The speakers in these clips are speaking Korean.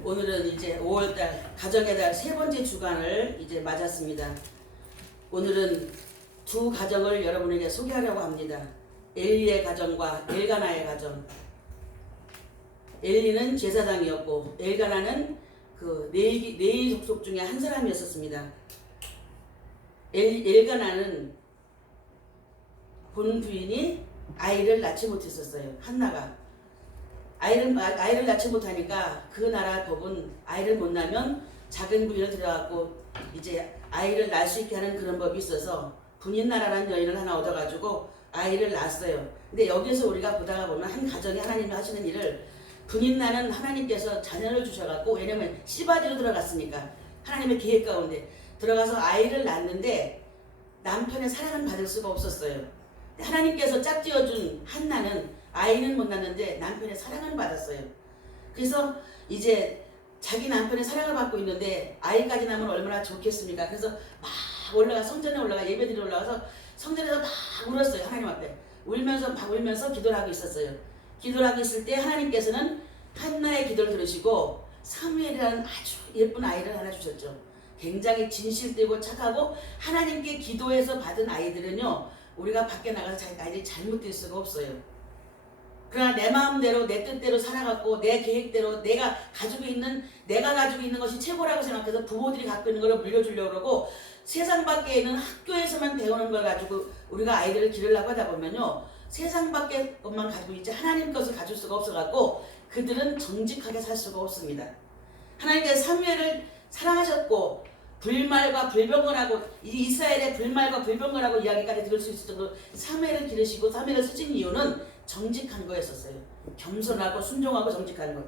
오늘은 이제 5월달 가정의 달 세 번째 주간을 이제 맞았습니다. 오늘은 두 가정을 여러분에게 소개하려고 합니다. 엘리의 가정과 엘가나의 가정. 엘리는 제사장이었고 엘가나는 그 레위 족속 중에 한 사람이었습니다. 엘가나는 본 부인이 아이를 낳지 못했었어요. 한나가 아이를 낳지 못하니까 그 나라 법은 아이를 못 낳으면 작은 부인을 들여갖고 이제 아이를 낳을 수 있게 하는 그런 법이 있어서 분인나라라는 여인을 하나 얻어가지고 아이를 낳았어요. 근데 여기서 우리가 보다가 보면 한 가정이 하나님이 하시는 일을 분인나는 하나님께서 자녀를 주셔갖고 왜냐면 씨바지로 들어갔으니까 하나님의 계획 가운데 들어가서 아이를 낳는데 남편의 사랑은 받을 수가 없었어요. 하나님께서 짝지어준 한나는 아이는 못 낳는데 남편의 사랑은 받았어요. 그래서 이제 자기 남편의 사랑을 받고 있는데 아이까지 낳으면 얼마나 좋겠습니까? 그래서 막 성전에 올라가 예배드리러 올라가서 성전에서 막 울었어요. 하나님 앞에 울면서 막 울면서 기도를 하고 있었어요. 기도를 하고 있을 때 하나님께서는 한나의 기도를 들으시고 사무엘이라는 아주 예쁜 아이를 하나 주셨죠. 굉장히 진실되고 착하고 하나님께 기도해서 받은 아이들은요 우리가 밖에 나가서 자기 아이들이 잘못될 수가 없어요. 그러나 내 마음대로 내 뜻대로 살아갖고 내 계획대로 내가 가지고 있는 것이 최고라고 생각해서 부모들이 갖고 있는 걸 물려주려고 그러고 세상 밖에 있는 학교에서만 배우는 걸 가지고 우리가 아이들을 기르려고 하다 보면요 세상 밖에 것만 가지고 있지 하나님 것을 가질 수가 없어갖고 그들은 정직하게 살 수가 없습니다. 하나님께서 사무엘을 사랑하셨고 불말과 불병거라고 이스라엘의 불말과 불병거라고 이야기까지 들을 수 있을 정도로 사무엘을 기르시고 사무엘을 쓰신 이유는 정직한 거였었어요. 겸손하고 순종하고 정직한 것.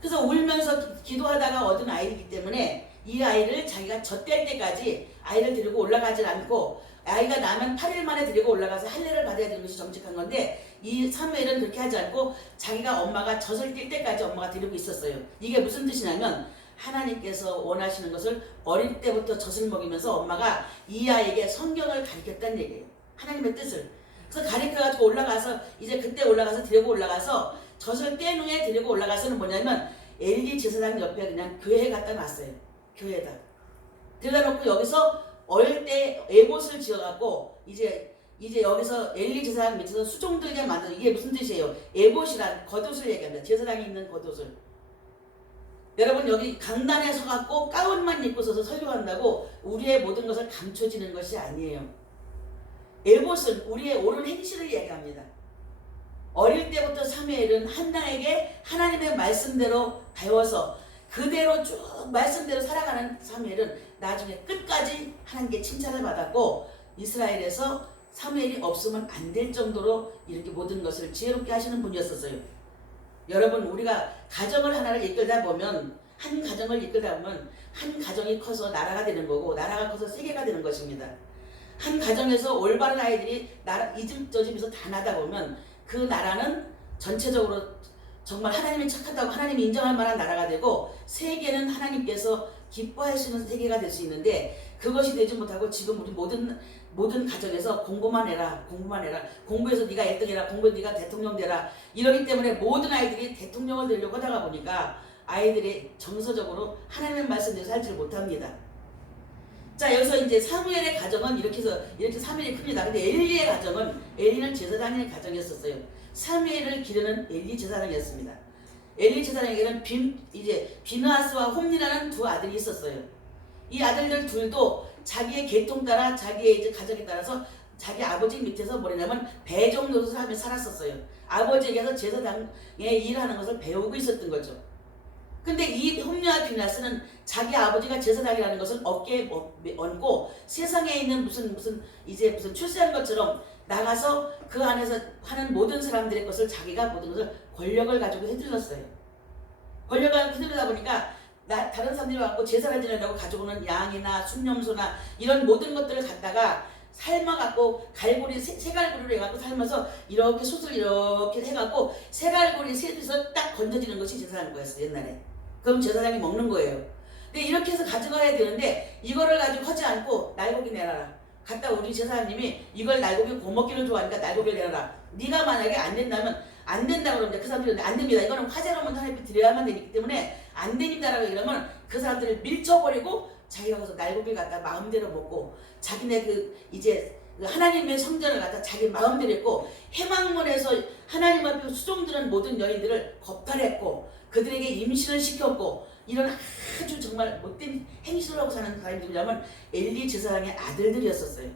그래서 울면서 기도하다가 얻은 아이이기 때문에 이 아이를 자기가 젖될 때까지 아이를 데리고 올라가지 않고 아이가 나면 8일 만에 데리고 올라가서 할례를 받아야 되는 것이 정직한 건데 이 사무엘은 그렇게 하지 않고 자기가 엄마가 젖을 뛸 때까지 엄마가 데리고 있었어요. 이게 무슨 뜻이냐면 하나님께서 원하시는 것을 어릴 때부터 젖을 먹이면서 엄마가 이 아이에게 성경을 가르쳤다는 얘기예요. 하나님의 뜻을. 그래서 가르쳐가지고 올라가서 이제 그때 올라가서 데리고 올라가서 젖을 뗀 후에 데리고 올라가서는 뭐냐면 엘리 제사장 옆에 그냥 교회에 갖다 놨어요. 교회에다. 데려다 놓고 여기서 어릴 때 에봇을 지어갖고 이제 여기서 엘리 제사장 밑에서 수종들게 만든 이게 무슨 뜻이에요? 에봇이란 겉옷을 얘기합니다. 제사장이 입는 겉옷을. 여러분 여기 강단에 서갖고 가운만 입고 서서 설교한다고 우리의 모든 것을 감춰지는 것이 아니에요. 에봇은 우리의 옳은 행실을 얘기합니다. 어릴 때부터 사무엘은 한나에게 하나님의 말씀대로 배워서 그대로 쭉 말씀대로 살아가는 사무엘은 나중에 끝까지 하나님께 칭찬을 받았고 이스라엘에서 사무엘이 없으면 안 될 정도로 이렇게 모든 것을 지혜롭게 하시는 분이었었어요. 여러분 우리가 가정을 하나를 이끌다 보면 한 가정이 커서 나라가 되는 거고 나라가 커서 세계가 되는 것입니다. 한 가정에서 올바른 아이들이 이 집 저 집에서 다 나다 보면 그 나라는 전체적으로 정말 하나님이 착하다고 하나님이 인정할 만한 나라가 되고 세계는 하나님께서 기뻐하시는 세계가 될 수 있는데 그것이 되지 못하고 지금 우리 모든 가정에서 공부만 해라 공부해서 네가 1등해라 공부해서 네가 대통령 되라 이러기 때문에 모든 아이들이 대통령을 되려고 하다가 보니까 아이들이 정서적으로 하나님의 말씀대로 살지를 못합니다. 자 여기서 이제 사무엘의 가정은 이렇게 사무엘이 큽니다. 근데 엘리는 제사장의 가정이었었어요. 사무엘을 기르는 엘리 제사장이었습니다. 엘리 제사장에게는 비느하스와 홈리라는 두 아들이 있었어요. 이 아들들 둘도 자기의 계통 따라 자기의 이제 가정에 따라서 자기 아버지 밑에서 뭐냐면 배종 노릇을 하며 살았었어요. 아버지에게서 제사장의 일하는 것을 배우고 있었던 거죠. 근데 이 홈리와 비느하스는 자기 아버지가 제사장이라는 것을 어깨에 얹고 세상에 있는 무슨 출세한 것처럼 나가서 그 안에서 하는 모든 사람들의 것을 자기가 모든 것을 권력을 가지고 해들렀어요. 권력을 해들다 보니까 다른 사람들이 와서 제사를 지내려고 가져오는 양이나 순념소나 이런 모든 것들을 갖다가 삶아갖고 새갈고리로 해갖고 삶아서 이렇게 솥을 이렇게 해갖고 새갈고리 셋에서 딱 건져지는 것이 제사장인 거였어요 옛날에. 그럼 제사장이 먹는 거예요. 근데 이렇게 해서 가져가야 되는데 이거를 가지고 하지 않고 날고기 내놔라. 갖다 우리 제사장님이 이걸 날고기 고먹기를 좋아하니까 날고기를 내놔라. 네가 만약에 안 된다고 그러면 그 사람들이 안 됩니다. 이거는 화재로만 하나님께 기려야만 되기 때문에 안 됩니다라고 이러면 그 사람들을 밀쳐버리고 자기가 가서 날고기를 갖다 마음대로 먹고 자기네 이제 하나님의 성전을 갖다 자기 마음대로 했고 해망문에서 하나님 앞에 수종드는 모든 여인들을 겁탈했고 그들에게 임신을 시켰고 이런 아주 정말 못된 행실을 하고 사는 사람들이라면 엘리 제사장의 아들들이었었어요.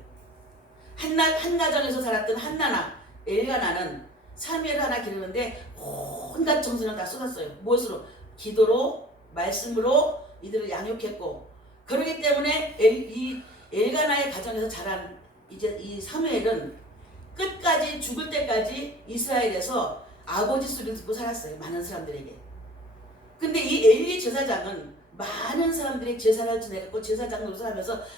한 가정에서 살았던 한나나 엘가나는 사무엘을 하나 기르는데 온갖 정성을 다 쏟았어요. 무엇으로? 기도로 말씀으로 이들을 양육했고 그러기 때문에 이 엘가나의 가정에서 자란 이제 이 사무엘은 끝까지 죽을 때까지 이스라엘에서 아버지 소리를 듣고 살았어요. 많은 사람들에게. 근데 이 엘리 제사장은 많은 사람들이 제사를 지내갖고 제사장 노릇을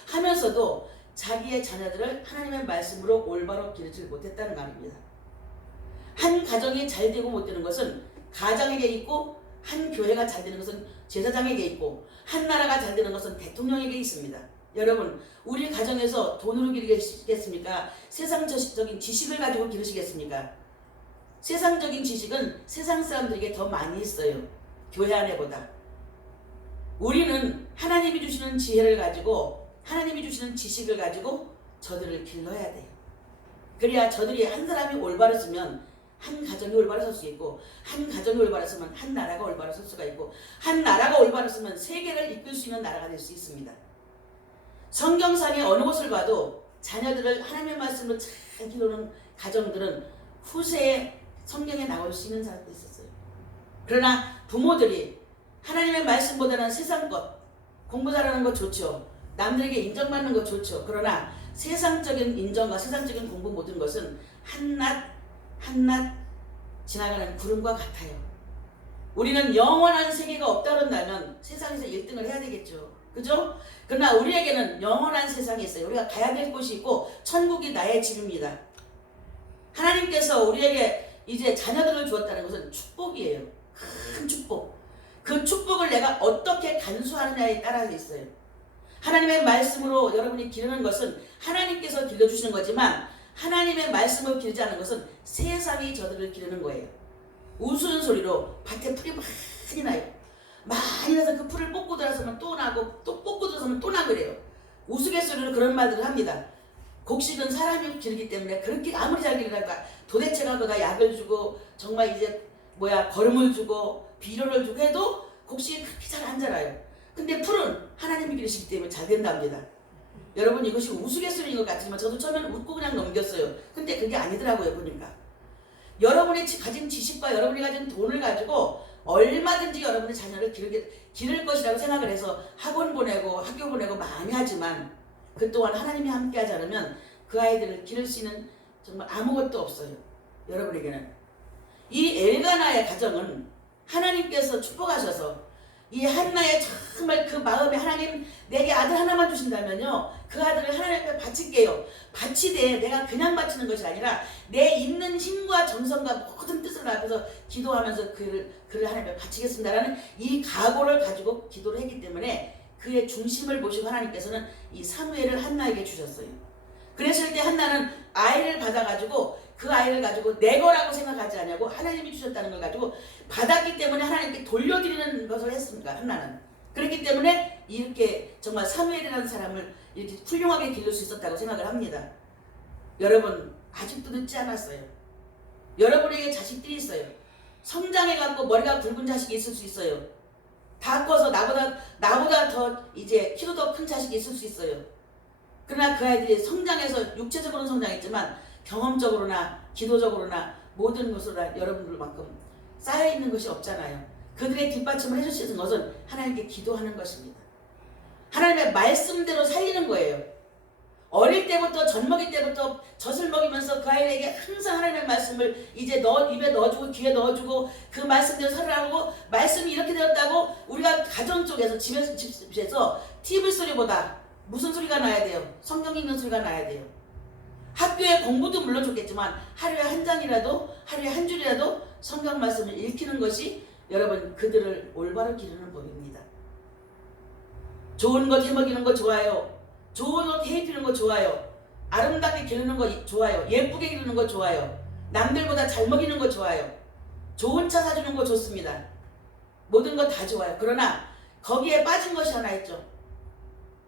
하면서도 자기의 자녀들을 하나님의 말씀으로 올바로 기르지 못했다는 말입니다. 한 가정이 잘 되고 못 되는 것은 가정에게 있고 한 교회가 잘 되는 것은 제사장에게 있고 한 나라가 잘 되는 것은 대통령에게 있습니다. 여러분 우리 가정에서 돈으로 기르시겠습니까? 세상적인 지식을 가지고 기르시겠습니까? 세상적인 지식은 세상 사람들에게 더 많이 있어요. 교회 안에보다. 우리는 하나님이 주시는 지혜를 가지고 하나님이 주시는 지식을 가지고 저들을 길러야 돼요. 그래야 저들이 한 사람이 올바로 쓰면 한 가정이 올바로 설 수 있고 한 가정이 올바로 쓰면 한 나라가 올바로 설 수가 있고 한 나라가 올바로 쓰면 세계를 이끌 수 있는 나라가 될 수 있습니다. 성경상의 어느 곳을 봐도 자녀들을 하나님의 말씀으로 잘 기르는 가정들은 후세에 성경에 나올 수 있는 사람도 있었어요. 그러나 부모들이 하나님의 말씀보다는 세상 것, 공부 잘하는 거 좋죠. 남들에게 인정받는 거 좋죠. 그러나 세상적인 인정과 세상적인 공부 모든 것은 한낱 지나가는 구름과 같아요. 우리는 영원한 세계가 없다 그런다면 세상에서 1등을 해야 되겠죠. 그죠? 그러나 우리에게는 영원한 세상이 있어요. 우리가 가야 될 곳이 있고 천국이 나의 집입니다. 하나님께서 우리에게 이제 자녀들을 주었다는 것은 축복이에요. 큰 축복. 그 축복을 내가 어떻게 간수하느냐에 따라서 있어요. 하나님의 말씀으로 여러분이 기르는 것은 하나님께서 길러주시는 거지만 하나님의 말씀을 기르지 않는 것은 세상이 저들을 기르는 거예요. 우스운 소리로 밭에 풀이 많이 나요. 많이 나서 그 풀을 뽑고 들어서면 또 나고 또 뽑고 들어서면 또 나고 그래요. 우스갯소리로 그런 말들을 합니다. 곡식은 사람이 기르기 때문에 그렇게 아무리 잘 기르다가 도대체 가거다 약을 주고 정말 이제 거름을 주고 비료를 주고 해도 곡식이 그렇게 잘 안 자라요. 근데 풀은 하나님이 기르시기 때문에 잘 된답니다. 여러분 이것이 우스갯소리인 것 같지만 저도 처음에는 웃고 그냥 넘겼어요. 근데 그게 아니더라고요 보니까. 여러분이 가진 지식과 여러분이 가진 돈을 가지고 얼마든지 여러분의 자녀를 기를 것이라고 생각을 해서 학원 보내고 학교 보내고 많이 하지만 그 동안 하나님이 함께 하지 않으면 그 아이들을 기를 수 있는 정말 아무것도 없어요. 여러분에게는. 이 엘가나의 가정은 하나님께서 축복하셔서 이 한나의 정말 그 마음에 하나님 내게 아들 하나만 주신다면요 그 아들을 하나님 앞에 바칠게요. 바치되 내가 그냥 바치는 것이 아니라 내 있는 힘과 정성과 모든 뜻을 앞에서 기도하면서 그를 하나님 앞에 바치겠습니다라는 이 각오를 가지고 기도를 했기 때문에 그의 중심을 보시고 하나님께서는 이 사무엘을 한나에게 주셨어요. 그랬을 때 한나는 아이를 받아가지고 그 아이를 가지고 내 거라고 생각하지 않냐고 하나님이 주셨다는 걸 가지고 받았기 때문에 하나님께 돌려드리는 것을 했습니다. 한나는. 그렇기 때문에 이렇게 정말 사무엘이라는 사람을 이렇게 훌륭하게 기를 수 있었다고 생각을 합니다. 여러분 아직도 늦지 않았어요. 여러분에게 자식들이 있어요. 성장해갖고 머리가 굵은 자식이 있을 수 있어요. 다 커서 나보다 더 이제 키도 더 큰 자식이 있을 수 있어요. 그러나 그 아이들이 성장해서 육체적으로는 성장했지만 경험적으로나 기도적으로나 모든 것으로 여러분들만큼 쌓여있는 것이 없잖아요. 그들의 뒷받침을 해줄 수 있는 것은 하나님께 기도하는 것입니다. 하나님의 말씀대로 살리는 거예요. 어릴 때부터 젖먹일 때부터 젖을 먹이면서 그 아이에게 항상 하나님의 말씀을 이제 입에 넣어주고 귀에 넣어주고 그 말씀대로 살으라고 말씀이 이렇게 되었다고 우리가 가정 쪽에서 집에서 TV 소리보다 무슨 소리가 나야 돼요? 성경 읽는 소리가 나야 돼요. 학교에 공부도 물론 좋겠지만 하루에 한 장이라도 하루에 한 줄이라도 성경 말씀을 읽히는 것이 여러분 그들을 올바로 기르는 법입니다. 좋은 것 해먹이는 거 좋아요. 좋은 옷 해입히는 거 좋아요. 아름답게 기르는 거 좋아요. 예쁘게 기르는 거 좋아요. 남들보다 잘 먹이는 거 좋아요. 좋은 차 사주는 거 좋습니다. 모든 거 다 좋아요. 그러나 거기에 빠진 것이 하나 있죠.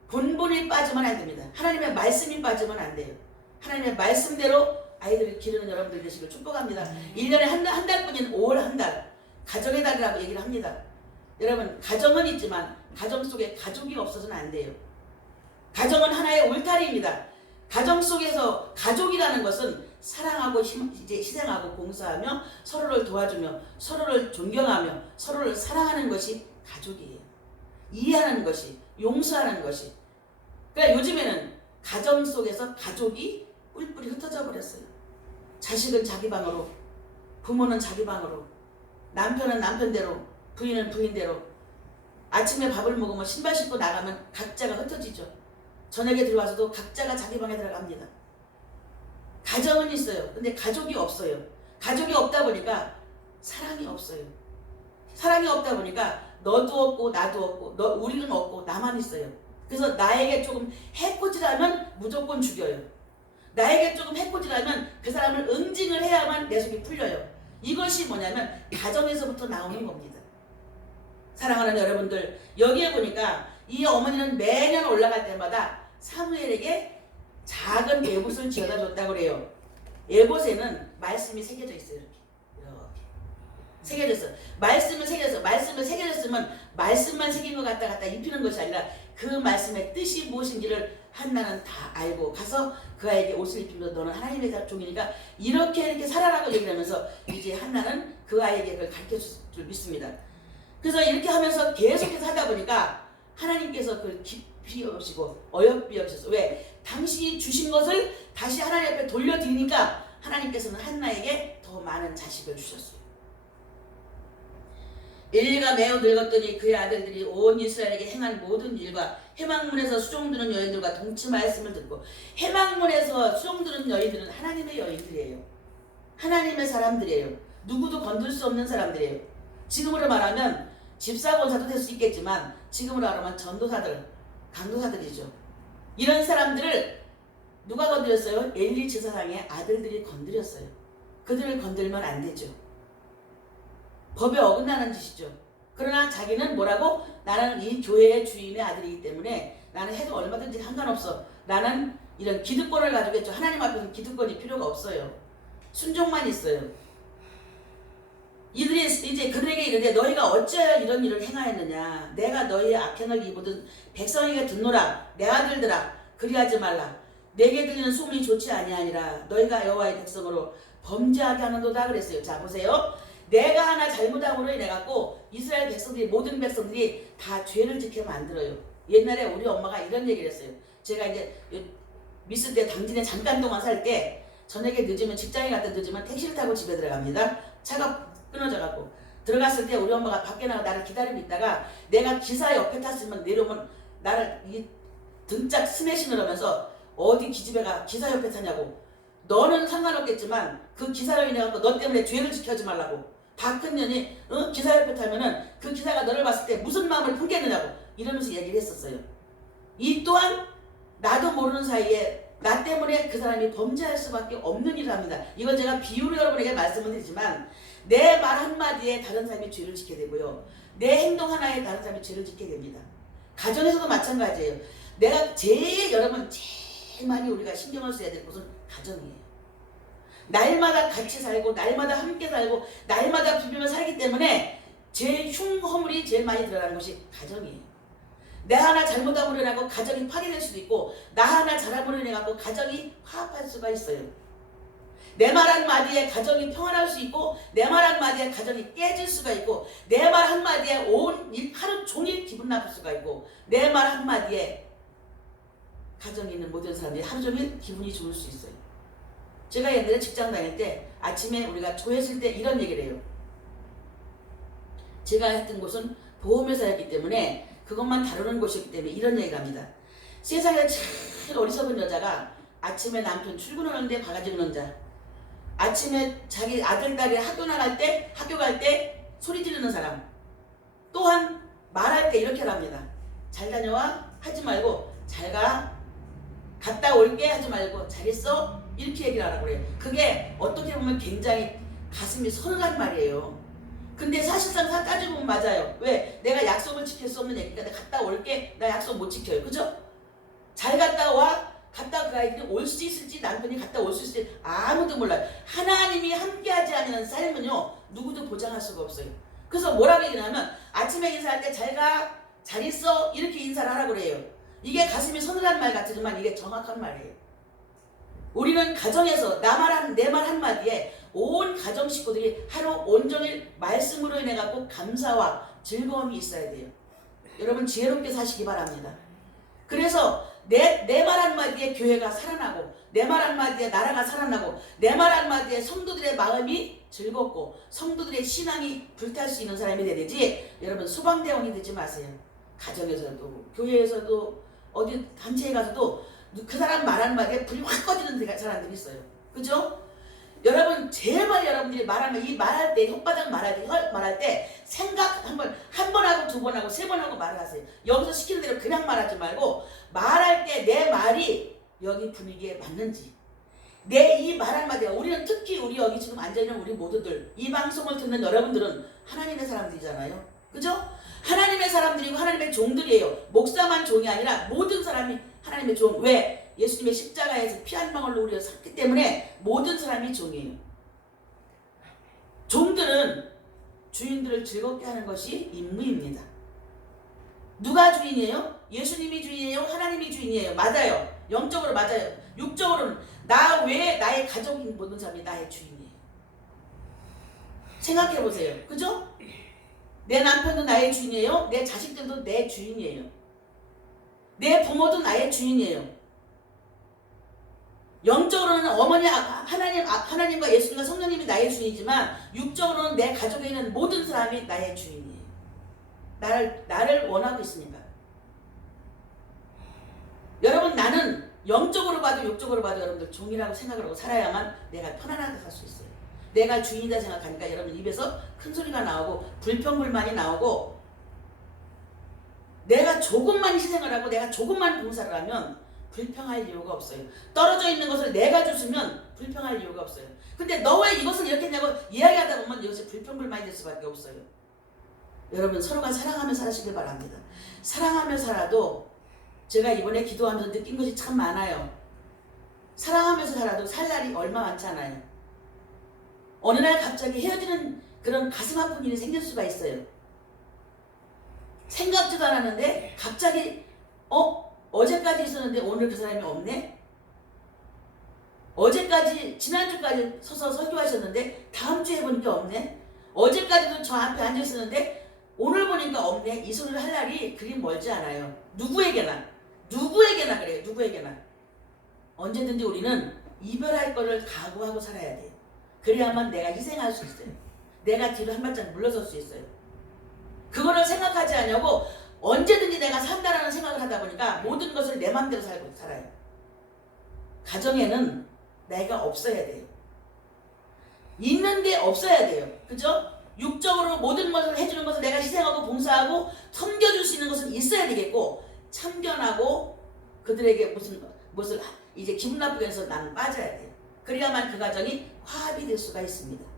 본분이 빠지면 안 됩니다. 하나님의 말씀이 빠지면 안 돼요. 하나님의 말씀대로 아이들을 기르는 여러분들 되시길 축복합니다. 1년에 한 달뿐인 5월 한 달 가정의 달이라고 얘기를 합니다. 여러분 가정은 있지만 가정 속에 가족이 없어서는 안 돼요. 가정은 하나의 울타리입니다. 가정 속에서 가족이라는 것은 사랑하고 이제 희생하고 봉사하며 서로를 도와주며 서로를 존경하며 서로를 사랑하는 것이 가족이에요. 이해하는 것이, 용서하는 것이. 그러니까 요즘에는 가정 속에서 가족이 뿔뿔이 흩어져 버렸어요. 자식은 자기 방으로, 부모는 자기 방으로, 남편은 남편대로, 부인은 부인대로. 아침에 밥을 먹으면 신발 신고 나가면 각자가 흩어지죠. 저녁에 들어와서도 각자가 자기 방에 들어갑니다. 가정은 있어요. 근데 가족이 없어요. 가족이 없다 보니까 사랑이 없어요. 사랑이 없다 보니까 너도 없고 나도 없고 우리는 없고 나만 있어요. 그래서 나에게 조금 해코지라면 무조건 죽여요. 나에게 조금 해코지라면 그 사람을 응징을 해야만 내 속이 풀려요. 이것이 뭐냐면 가정에서부터 나오는 겁니다. 사랑하는 여러분들, 여기에 보니까 이 어머니는 매년 올라갈 때마다 사무엘에게 작은 에봇을 지어다 줬다고 그래요. 에봇에는 말씀이 새겨져 있어요. 이렇게 새겨졌어. 말씀을 새겨졌으면 말씀만 새긴 것 갖다 입히는 것이 아니라 그 말씀의 뜻이 무엇인지를 한나는 다 알고 가서 그 아이에게 옷을 입히면서 너는 하나님의 종이니까 이렇게 살아라고 얘기를 하면서 이제 한나는 그 아이에게 그걸 가르쳐 줄 믿습니다. 그래서 이렇게 하면서 계속해서 하다 보니까 하나님께서 그걸 깊이 여시고 어여삐 여시서 왜? 당신이 주신 것을 다시 하나님 앞에 돌려드리니까 하나님께서는 한나에게 더 많은 자식을 주셨어요. 엘리가 매우 늙었더니 그의 아들들이 온 이스라엘에게 행한 모든 일과 해망문에서 수종드는 여인들과 동치 말씀을 듣고, 해망문에서 수종드는 여인들은 하나님의 여인들이에요. 하나님의 사람들이에요. 누구도 건들 수 없는 사람들이에요. 지금으로 말하면 집사권사도 될 수 있겠지만 지금으로 말하면 전도사들, 강도사들이죠. 이런 사람들을 누가 건드렸어요? 엘리 제사장의 아들들이 건드렸어요. 그들을 건들면 안 되죠. 법에 어긋나는 짓이죠. 그러나 자기는 뭐라고? 나는 이 교회의 주인의 아들이기 때문에 나는 해도 얼마든지 상관없어. 나는 이런 기득권을 가지고 있죠. 하나님 앞에서는 기득권이 필요가 없어요. 순종만 있어요. 이들이 이제 그들에게 이르되 너희가 어찌하여 이런 일을 행하였느냐. 내가 너희의 악행을 입으든 백성에게 듣노라. 내 아들들아 그리하지 말라. 내게 들리는 소문이 좋지 아니하니라. 너희가 여호와의 백성으로 범죄하게 하는도다 그랬어요. 자 보세요. 내가 하나 잘못함으로 인해 갖고 이스라엘 백성들이 모든 백성들이 다 죄를 짓게 만들어요. 옛날에 우리 엄마가 이런 얘기를 했어요. 제가 이제 미스 때 당진에 잠깐 동안 살 때 저녁에 늦으면 직장에 갔다 늦으면 택시를 타고 집에 들어갑니다. 차가 끊어져 갖고 들어갔을 때 우리 엄마가 밖에 나가 나를 기다리고 있다가 내가 기사 옆에 탔으면 내려오면 나를 이 등짝 스매싱을 하면서 어디 기집애가 기사 옆에 타냐고. 너는 상관없겠지만 그 기사로 인해 갖고 너 때문에 죄를 지켜지 말라고. 다 큰 년이 기사 옆에 타면은 그 기사가 너를 봤을 때 무슨 마음을 품겠느냐고 이러면서 얘기를 했었어요. 이 또한 나도 모르는 사이에 나 때문에 그 사람이 범죄할 수밖에 없는 일을 합니다. 이건 제가 비유로 여러분에게 말씀을 드리지만 내 말 한마디에 다른 사람이 죄를 짓게 되고요. 내 행동 하나에 다른 사람이 죄를 짓게 됩니다. 가정에서도 마찬가지예요. 내가 여러분 제일 많이 우리가 신경을 써야 될 곳은 가정이에요. 날마다 같이 살고 날마다 함께 살고 날마다 비비며 살기 때문에 제일 흉허물이 제일 많이 들어가는 것이 가정이에요. 내 하나 잘못함으로 인하고 가정이 파괴될 수도 있고 나 하나 잘함으로 인해서 가정이 화합할 수가 있어요. 내 말 한마디에 가정이 평안할 수 있고 내 말 한마디에 가정이 깨질 수가 있고 내 말 한마디에 하루 종일 기분 나쁠 수가 있고 내 말 한마디에 가정에 있는 모든 사람들이 하루 종일 기분이 좋을 수 있어요. 제가 옛날에 직장 다닐 때 아침에 우리가 조회했을 때 이런 얘기를 해요. 제가 했던 곳은 보험회사였기 때문에 그것만 다루는 곳이기 때문에 이런 얘기를 합니다. 세상에 제일 어리석은 여자가 아침에 남편 출근하는데 바가지 긁는 자, 아침에 자기 아들 딸이 학교 갈 때 소리 지르는 사람, 또한 말할 때 이렇게 합니다. 잘 다녀와 하지 말고 잘 가, 갔다 올게 하지 말고 잘 있어 이렇게 얘기를 하라고 그래요. 그게 어떻게 보면 굉장히 가슴이 서늘한 말이에요. 근데 사실상 따지고 보면 맞아요. 왜? 내가 약속을 지킬 수 없는 얘기니까 내가 갔다 올게. 나 약속 못 지켜요. 그죠? 잘 갔다 와. 갔다 그 아이들이 올 수 있을지 남편이 갔다 올 수 있을지 아무도 몰라요. 하나님이 함께하지 않는 삶은요. 누구도 보장할 수가 없어요. 그래서 뭐라고 얘기하냐면 아침에 인사할 때 잘 가. 잘 있어. 이렇게 인사를 하라고 그래요. 이게 가슴이 서늘한 말 같지만 이게 정확한 말이에요. 우리는 가정에서 내 말 한마디에 온 가정 식구들이 하루 온종일 말씀으로 인해 갖고 감사와 즐거움이 있어야 돼요. 여러분 지혜롭게 사시기 바랍니다. 그래서 내 말 한마디에 교회가 살아나고 내 말 한마디에 나라가 살아나고 내 말 한마디에 성도들의 마음이 즐겁고 성도들의 신앙이 불탈 수 있는 사람이 돼야 되지 여러분 소방대원이 되지 마세요. 가정에서도 교회에서도 어디 단체에 가서도 그 사람 말 한마디에 불이 확 꺼지는 사람들이 있어요. 그죠? 여러분 제발 여러분들이 이 말할 때 혓바닥 말할 때 생각 한 번 하고 두 번 하고 세 번 하고 말을 하세요. 여기서 시키는 대로 그냥 말하지 말고 말할 때 내 말이 여기 분위기에 맞는지 내 이 말 한마디가 우리는 특히 우리 여기 지금 앉아있는 우리 모두들 이 방송을 듣는 여러분들은 하나님의 사람들이잖아요. 그죠? 하나님의 사람들이고 하나님의 종들이에요. 목사만 종이 아니라 모든 사람이 하나님의 종. 왜? 예수님의 십자가에서 피 한 방울로 우리가 샀기 때문에 모든 사람이 종이에요. 종들은 주인들을 즐겁게 하는 것이 임무입니다. 누가 주인이에요? 예수님이 주인이에요? 하나님이 주인이에요? 맞아요. 영적으로 맞아요. 육적으로는 나 외에 나의 가족인 모든 사람이 나의 주인이에요. 생각해보세요. 그죠? 내 남편도 나의 주인이에요. 내 자식들도 내 주인이에요. 내 부모도 나의 주인이에요. 영적으로는 어머니 하나님과 예수님과 성령님이 나의 주인이지만 육적으로는 내 가족에 있는 모든 사람이 나의 주인이에요. 나를 원하고 있으니까. 여러분 나는 영적으로 봐도 육적으로 봐도 여러분들 종이라고 생각을 하고 살아야만 내가 편안하게 살 수 있어요. 내가 주인이다 생각하니까 여러분 입에서 큰 소리가 나오고 불평불만이 나오고 내가 조금만 희생을 하고 내가 조금만 봉사를 하면 불평할 이유가 없어요. 떨어져 있는 것을 내가 주시면 불평할 이유가 없어요. 근데 너 왜 이것을 이렇게 했냐고 이야기하다 보면 이것이 불평불만이 될 수밖에 없어요. 여러분 서로가 사랑하며 살아시길 바랍니다. 사랑하며 살아도 제가 이번에 기도하면서 느낀 것이 참 많아요. 사랑하면서 살아도 살 날이 얼마 많지 않아요. 어느 날 갑자기 헤어지는 그런 가슴 아픈 일이 생길 수가 있어요. 생각지도 않았는데 갑자기 어제까지 있었는데 오늘 그 사람이 없네? 어제까지 지난주까지 서서 설교하셨는데 다음 주에 보니까 없네? 어제까지도 저 앞에 앉아있었는데 오늘 보니까 없네? 이 소리를 할 날이 그리 멀지 않아요. 누구에게나 그래요. 누구에게나 언제든지 우리는 이별할 거를 각오하고 살아야 돼요. 그래야만 내가 희생할 수 있어요. 내가 뒤로 한 발짝 물러설 수 있어요. 그거를 생각하지 않냐고 언제든지 내가 산다라는 생각을 하다 보니까 모든 것을 내 맘대로 살아요. 가정에는 내가 없어야 돼요. 있는데 없어야 돼요. 그죠? 육적으로 모든 것을 해주는 것을 내가 희생하고 봉사하고 섬겨줄 수 있는 것은 있어야 되겠고 참견하고 그들에게 무엇을 이제 기분 나쁘게 해서 나는 빠져야 돼요. 그래야만 그 가정이 화합이 될 수가 있습니다.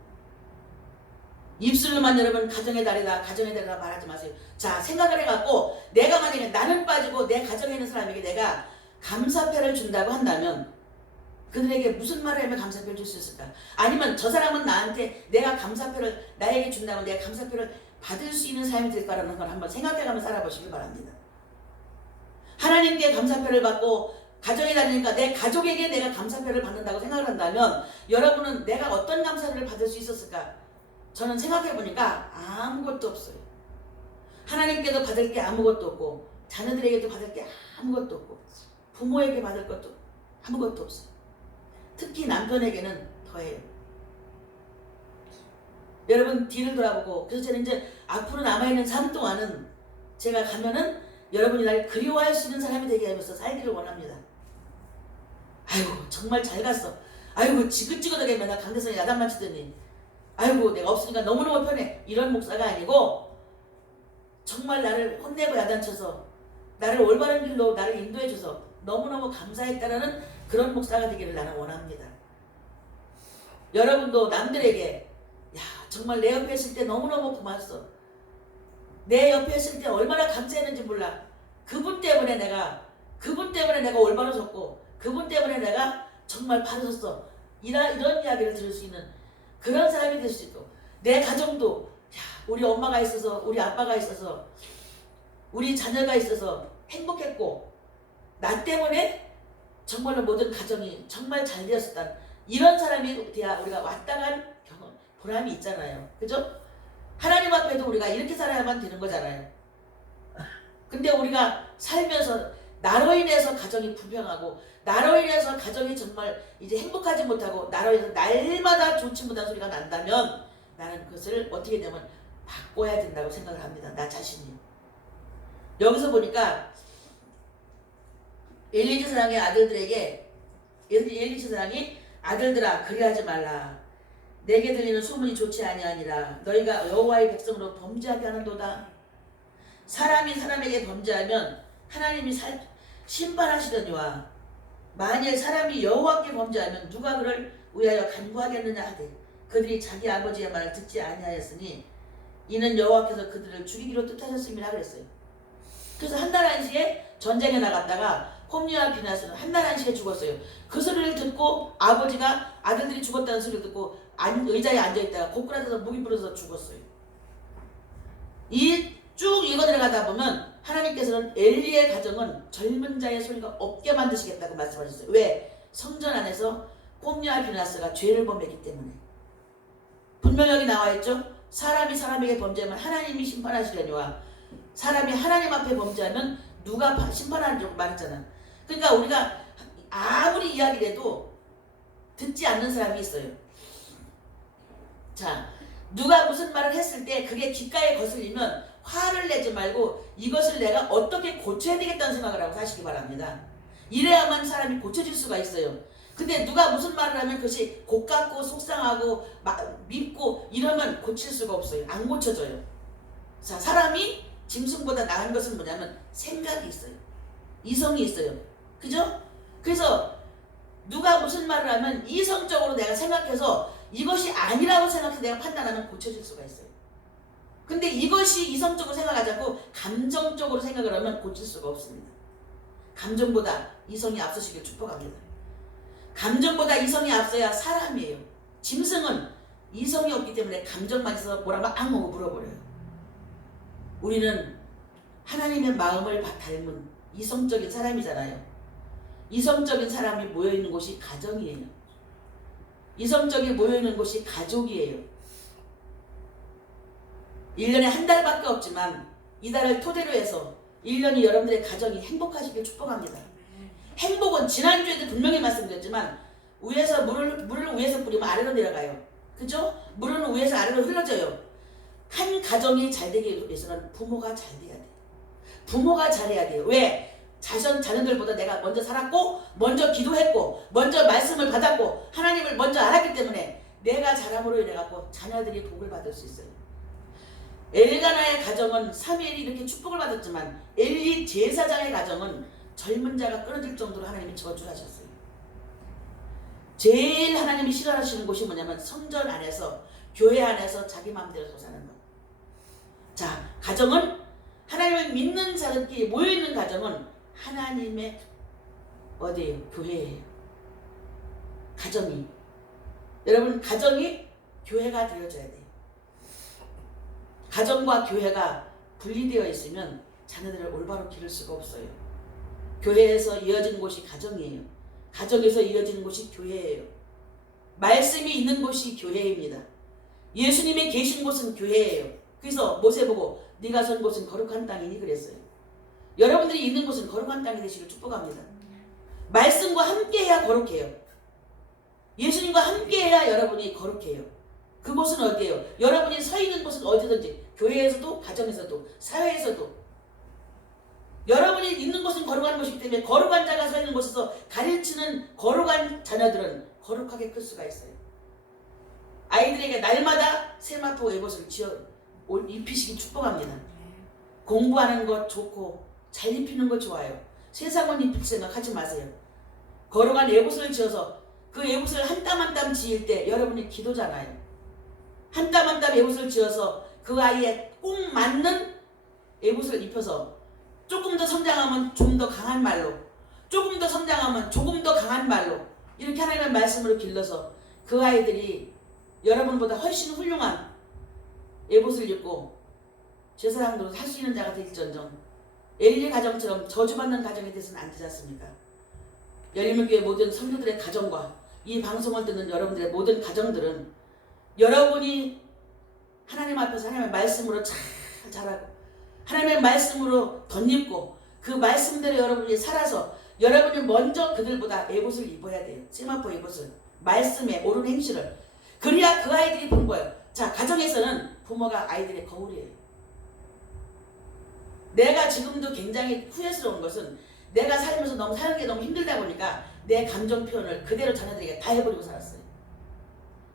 입술로만 여러분 가정의 달이다 말하지 마세요. 자 생각을 해갖고 내가 만약에 나는 빠지고 내 가정에 있는 사람에게 내가 감사패를 준다고 한다면 그들에게 무슨 말을 하면 감사패를 줄 수 있을까? 아니면 저 사람은 나한테 내가 감사패를 나에게 준다고 내가 감사패를 받을 수 있는 삶이 될까라는 걸 한번 생각해가며 살아보시길 바랍니다. 하나님께 감사패를 받고 가정에 다니니까 내 가족에게 내가 감사패를 받는다고 생각을 한다면 여러분은 내가 어떤 감사를 받을 수 있었을까? 저는 생각해보니까 아무것도 없어요. 하나님께도 받을 게 아무것도 없고 자녀들에게도 받을 게 아무것도 없고 부모에게 받을 것도 아무것도 없어요. 특히 남편에게는 더해요. 여러분 뒤를 돌아보고 그래서 저는 이제 앞으로 남아있는 삶 동안은 제가 가면은 여러분이 나를 그리워할 수 있는 사람이 되게 하면서 살기를 원합니다. 아이고 정말 잘 갔어. 아이고 지긋지긋하게 맨날 강대선에 야단만 치더니 아이고 내가 없으니까 너무너무 편해. 이런 목사가 아니고 정말 나를 혼내고 야단쳐서 나를 올바른 길로 나를 인도해줘서 너무너무 감사했다라는 그런 목사가 되기를 나는 원합니다. 여러분도 남들에게 야 정말 내 옆에 있을 때 너무너무 고마웠어. 내 옆에 있을 때 얼마나 감사했는지 몰라. 그분 때문에 내가 올바로졌고 그분 때문에 내가 정말 바로 섰어. 이런 이야기를 들을 수 있는 그런 사람이 될 수 있고, 내 가정도 야 우리 엄마가 있어서, 우리 아빠가 있어서, 우리 자녀가 있어서 행복했고 나 때문에 정말로 모든 가정이 정말 잘 되었었다. 이런 사람이 돼야 우리가 왔다 간 경험, 보람이 있잖아요. 그죠? 하나님 앞에도 우리가 이렇게 살아야만 되는 거잖아요. 근데 우리가 살면서 나로 인해서 가정이 불평하고, 나로 인해서 가정이 정말 이제 행복하지 못하고, 나로 인해서 날마다 좋지 못한 소리가 난다면 나는 그것을 어떻게 되면 바꿔야 된다고 생각을 합니다. 나 자신이요. 여기서 보니까 엘리 제사장의 아들들에게, 엘리 제사장이 아들들아 그리하지 말라. 내게 들리는 소문이 좋지 아니하니라. 너희가 여호와의 백성으로 범죄하게 하는도다. 사람이 사람에게 범죄하면 하나님이 심판하시더니와, 만일 사람이 여호와께 범죄하면 누가 그를 위하여 간구하겠느냐 하되, 그들이 자기 아버지의 말을 듣지 아니하였으니 이는 여호와께서 그들을 죽이기로 뜻하셨음이라 그랬어요. 그래서 한날 한시에 전쟁에 나갔다가 홈리와 비나스는 한날 한시에 죽었어요. 그 소리를 듣고 아버지가 아들들이 죽었다는 소리를 듣고 의자에 앉아있다가 고꾸라져서 목이 부러져서 죽었어요. 쭉 읽어 들어가다 보면 하나님께서는 엘리의 가정은 젊은 자의 소리가 없게 만드시겠다고 말씀하셨어요. 왜? 성전 안에서 홈리와 비나스가 죄를 범했기 때문에. 분명히 여기 나와있죠. 사람이 사람에게 범죄하면 하나님이 심판하시려니와, 사람이 하나님 앞에 범죄하면 누가 심판하려고 말했잖아. 그러니까 우리가 아무리 이야기를 해도 듣지 않는 사람이 있어요. 자, 누가 무슨 말을 했을 때 그게 귓가에 거슬리면 화를 내지 말고 이것을 내가 어떻게 고쳐야 되겠다는 생각을 하고 사시기 바랍니다. 이래야만 사람이 고쳐질 수가 있어요. 근데 누가 무슨 말을 하면 그것이 고깝고 속상하고 밉고 이러면 고칠 수가 없어요. 안 고쳐져요. 자, 사람이 짐승보다 나은 것은 뭐냐면 생각이 있어요. 이성이 있어요. 그죠? 그래서 누가 무슨 말을 하면 이성적으로 내가 생각해서 이것이 아니라고 생각해서 내가 판단하면 고쳐질 수가 있어요. 근데 이것이 이성적으로 생각하지 않고 감정적으로 생각을 하면 고칠 수가 없습니다. 감정보다 이성이 앞서시길 축복합니다. 감정보다 이성이 앞서야 사람이에요. 짐승은 이성이 없기 때문에 감정만 있어서 뭐라고 하고 물어버려요. 우리는 하나님의 마음을 닮은 이성적인 사람이잖아요. 이성적인 사람이 모여있는 곳이 가정이에요. 이성적이 모여있는 곳이 가족이에요. 1년에 한 달밖에 없지만 이 달을 토대로 해서 1년이 여러분들의 가정이 행복하시길 축복합니다. 행복은 지난주에도 분명히 말씀드렸지만 위에서 물을 위에서 뿌리면 아래로 내려가요. 그죠? 물은 위에서 아래로 흘러져요. 한 가정이 잘 되기 위해서는 부모가 잘 돼야 돼요. 부모가 잘해야 돼요. 왜? 자녀들보다 내가 먼저 살았고, 먼저 기도했고, 먼저 말씀을 받았고, 하나님을 먼저 알았기 때문에 내가 잘함으로 인해 갖고 자녀들이 복을 받을 수 있어요. 엘가나의 가정은 사무엘이 이렇게 축복을 받았지만 엘리 제사장의 가정은 젊은 자가 끊어질 정도로 하나님이 저주하셨어요. 제일 하나님이 싫어하시는 곳이 뭐냐면 성전 안에서, 교회 안에서 자기 마음대로 사는 것. 자, 가정은 하나님을 믿는 자들끼리 모여있는 가정은 하나님의 어디예요? 교회예요. 가정이. 여러분, 가정이 교회가 되어져야 돼요. 가정과 교회가 분리되어 있으면 자녀들을 올바로 기를 수가 없어요. 교회에서 이어진 곳이 가정이에요. 가정에서 이어지는 곳이 교회예요. 말씀이 있는 곳이 교회입니다. 예수님이 계신 곳은 교회예요. 그래서 모세 보고 네가 선 곳은 거룩한 땅이니 그랬어요. 여러분들이 있는 곳은 거룩한 땅이 되시길 축복합니다. 말씀과 함께해야 거룩해요. 예수님과 함께해야 여러분이 거룩해요. 그곳은 어디예요? 여러분이 서 있는 곳은 어디든지, 교회에서도, 가정에서도, 사회에서도 여러분이 있는 곳은 거룩한 곳이기 때문에 거룩한 자가 서 있는 곳에서 가르치는 거룩한 자녀들은 거룩하게 클 수가 있어요. 아이들에게 날마다 세마포 에봇을 입히시기 축복합니다. 공부하는 것 좋고 잘 입히는 것 좋아요. 세상은 입힐 생각하지 마세요. 거룩한 에봇을 지어서 그 에봇을 한 땀 한 땀 지을 때 여러분이 기도잖아요. 한 땀 한 땀 에봇을 지어서 그 아이에 꼭 맞는 에봇을 입혀서 조금 더 성장하면 좀 더 강한 말로, 조금 더 성장하면 조금 더 강한 말로 이렇게 하나님의 말씀으로 길러서 그 아이들이 여러분보다 훨씬 훌륭한 에봇을 입고 제사장으로 살 수 있는 자가 될지언정 엘리 가정처럼 저주받는 가정이 되서는 안 되지 않습니까? 열린문교회 모든 성도들의 가정과 이 방송을 듣는 여러분들의 모든 가정들은 여러분이 하나님 앞에서 하나님의 말씀으로 잘 자라고 하나님의 말씀으로 덧입고 그 말씀대로 여러분이 살아서 여러분이 먼저 그들보다 에봇을 입어야 돼요. 세마포 에봇을. 말씀에 옳은 행실을. 그래야 그 아이들이 본 거예요. 자, 가정에서는 부모가 아이들의 거울이에요. 내가 지금도 굉장히 후회스러운 것은 내가 살면서 너무 사는 게 너무 힘들다 보니까 내 감정 표현을 그대로 자녀들에게 다 해버리고 살았어요.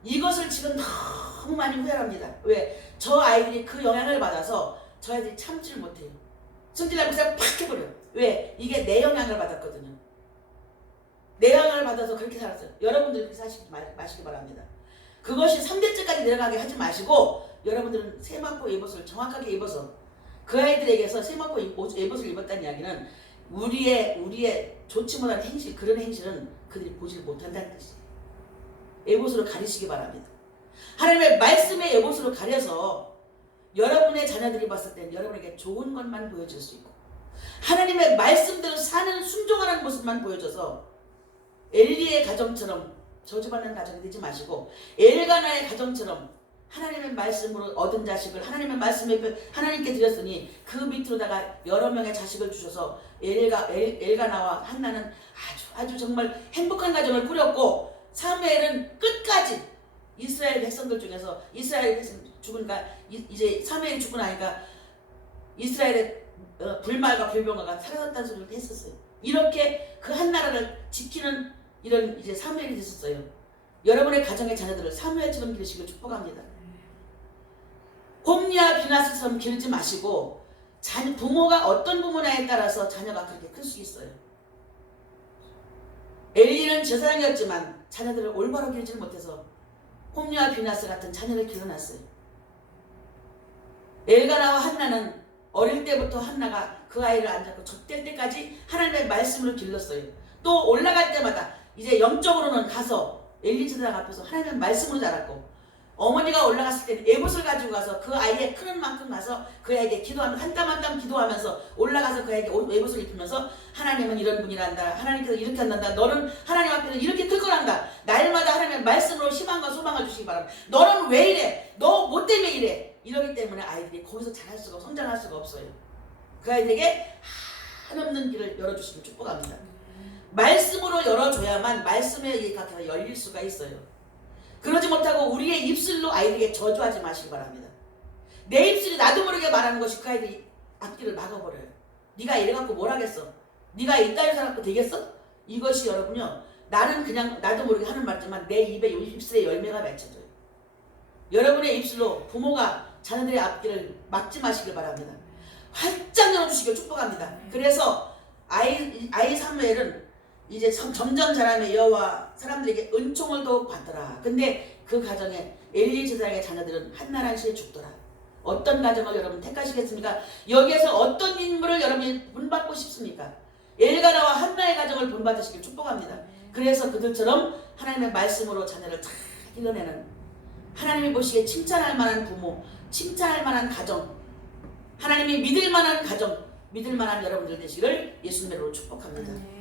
이것을 지금 너무 많이 후회합니다. 왜? 저 아이들이 그 영향을 받아서 저 아이들이 참지를 못해요. 성질나고 그냥 팍 해버려요. 왜? 이게 내 영향을 받았거든요. 내 영향을 받아서 그렇게 살았어요. 여러분들 그렇게 사시기 마시기 바랍니다. 그것이 3대째까지 내려가게 하지 마시고 여러분들은 세마포 에봇을 정확하게 입어서 그 아이들에게서 세마포 에봇을 입었다는 이야기는 우리의 좋지 못한 행실, 그런 행실은 그들이 보지 못한다는 뜻이에요. 에봇으로 가리시기 바랍니다. 하나님의 말씀의 에봇으로 가려서 여러분의 자녀들이 봤을 땐 여러분에게 좋은 것만 보여줄 수 있고 하나님의 말씀대로 사는 순종하는 모습만 보여줘서 엘리의 가정처럼 저주받는 가정이 되지 마시고 엘가나의 가정처럼 하나님의 말씀으로 얻은 자식을 하나님의 말씀에 하나님께 드렸으니 그 밑으로다가 여러 명의 자식을 주셔서 엘가나와 한나는 아주 정말 행복한 가정을 꾸렸고 사무엘은 끝까지 이스라엘 백성들 중에서 이스라엘 백성 죽으니까 이제 사무엘이 죽고 나니까 이스라엘의 불말과 불병화가 사라졌다는 소리를 했었어요. 이렇게 그 한 나라를 지키는 이런 이제 사무엘이 됐었어요. 여러분의 가정의 자녀들을 사무엘처럼 기르시길 축복합니다. 홈리와 비나스처럼 기르지 마시고 부모가 어떤 부모냐에 따라서 자녀가 그렇게 클 수 있어요. 엘리는 제사장이었지만 자녀들을 올바로 기르지 못해서 홈리와 비나스 같은 자녀를 길러놨어요. 엘가나와 한나는 어릴 때부터 한나가 그 아이를 안 잡고 젖될 때까지 하나님의 말씀으로 길렀어요. 또 올라갈 때마다 이제 영적으로는 가서 엘리 제사장 앞에서 하나님의 말씀으로 자랐고 어머니가 올라갔을 때는 에봇을 가지고 가서 그 아이의 크는 만큼 가서 그 아이에게 기도하면서 한 땀 한 땀 기도하면서 올라가서 그 아이에게 에봇을 입히면서 하나님은 이런 분이란다. 하나님께서 이렇게 한단다. 너는 하나님 앞에서 이렇게 클 거란다. 날마다 하나님의 말씀으로 희망과 소망을 주시기 바랍니다. 너는 왜 이래? 너 뭐 때문에 이래? 이러기 때문에 아이들이 거기서 자랄 수가 성장할 수가 없어요. 그 아이들에게 한없는 길을 열어주시길 축복합니다. 말씀으로 열어줘야만 말씀에 의해 열릴 수가 있어요. 그러지 못하고 우리의 입술로 아이들에게 저주하지 마시기 바랍니다. 내 입술이 나도 모르게 말하는 것이 그 아이들이 앞길을 막아버려요. 네가 이래갖고 뭘 하겠어? 네가 이따위 살았고 되겠어? 이것이 여러분요, 나는 그냥 나도 모르게 하는 말이지만 내 입술에 열매가 맺혀져요. 여러분의 입술로 부모가 자녀들의 앞길을 막지 마시길 바랍니다. 활짝 열어주시길 축복합니다. 그래서 아이 사무엘은 이제 점점 자라며 여호와 사람들에게 은총을 더욱 받더라. 근데 그 가정에 엘리 제사장의 자녀들은 한나라 시에 죽더라. 어떤 가정을 여러분 택하시겠습니까? 여기에서 어떤 인물을 여러분이 본받고 싶습니까? 엘가나와 한나의 가정을 본받으시길 축복합니다. 그래서 그들처럼 하나님의 말씀으로 자녀를 잘 길러내는, 하나님이 보시기에 칭찬할 만한 부모, 칭찬할 만한 가정, 하나님이 믿을 만한 가정, 믿을 만한 여러분들 되시기를 예수님으로 축복합니다.